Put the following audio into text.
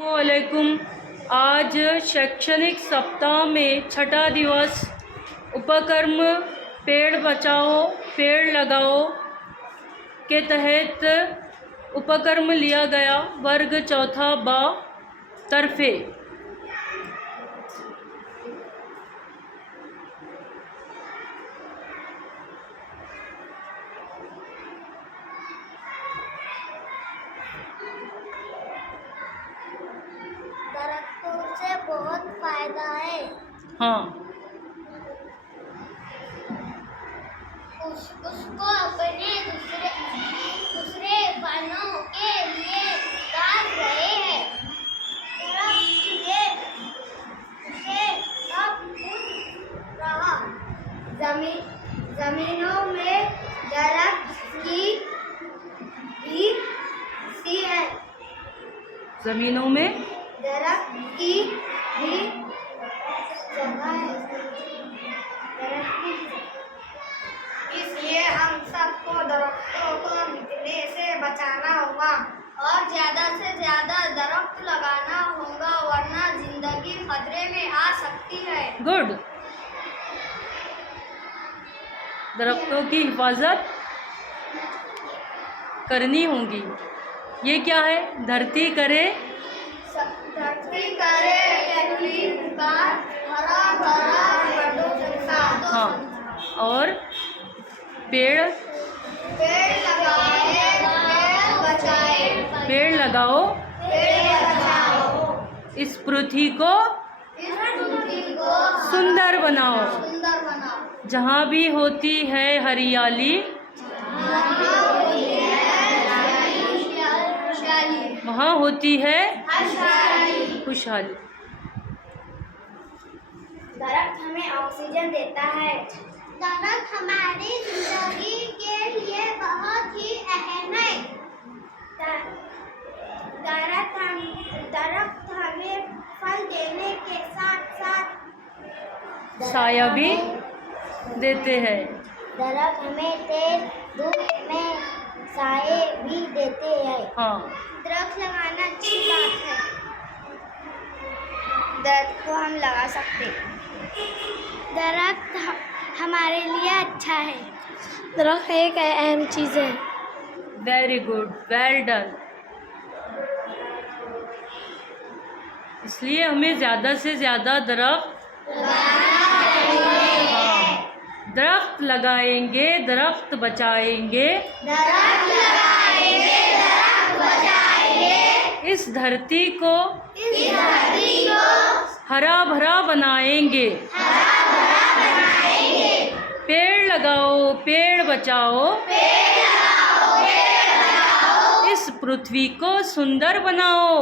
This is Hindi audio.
वालेकुम। आज शैक्षणिक सप्ताह में छठा दिवस उपक्रम पेड़ बचाओ पेड़ लगाओ के तहत उपक्रम लिया गया। वर्ग चौथा बा तरफे दरख्तों से बहुत फायदा है। हाँ, उसको अपने दूसरे फलों के लिए काट रहे हैं। सब कुछ रहा। जमीनों में दरख्त की भी सी है। ज़मीनों में दरख्त की भी जगह है। इसलिए हम सबको दरख्तों को मिटने से बचाना होगा और ज़्यादा से ज़्यादा दरख्त लगाना होगा, वरना जिंदगी खतरे में आ सकती है। गुड। दरख्तों की हिफाजत करनी होगी। ये क्या है? धरती करे हरा भरा हाँ, और पेड़ लगाओ, इस पृथ्वी को सुंदर बनाओ। जहाँ भी होती है हरियाली वहाँ होती है खुशहाली। दरख्त हमें ऑक्सीजन देता है। दरख्त हमारी जिंदगी के लिए बहुत ही अहम है। दरख्त हमें फल देने के साथ साथ साया भी देते हैं। दरख्त हमें तेज धूप में साए भी देते हैं। हाँ, दरख्त लगाना अच्छी बात है। दरख्त को हम लगा सकते हैं। दरख्त हमारे लिए अच्छा है। दरख्त एक अहम चीज़ है। Very good, well done. इसलिए हमें ज़्यादा से ज़्यादा दरख्त लगाएंगे, दरख्त बचाएंगे, इस धरती को हरा भरा बनाएंगे। पेड़ लगाओ, पेड़ बचाओ, इस पृथ्वी को सुंदर बनाओ।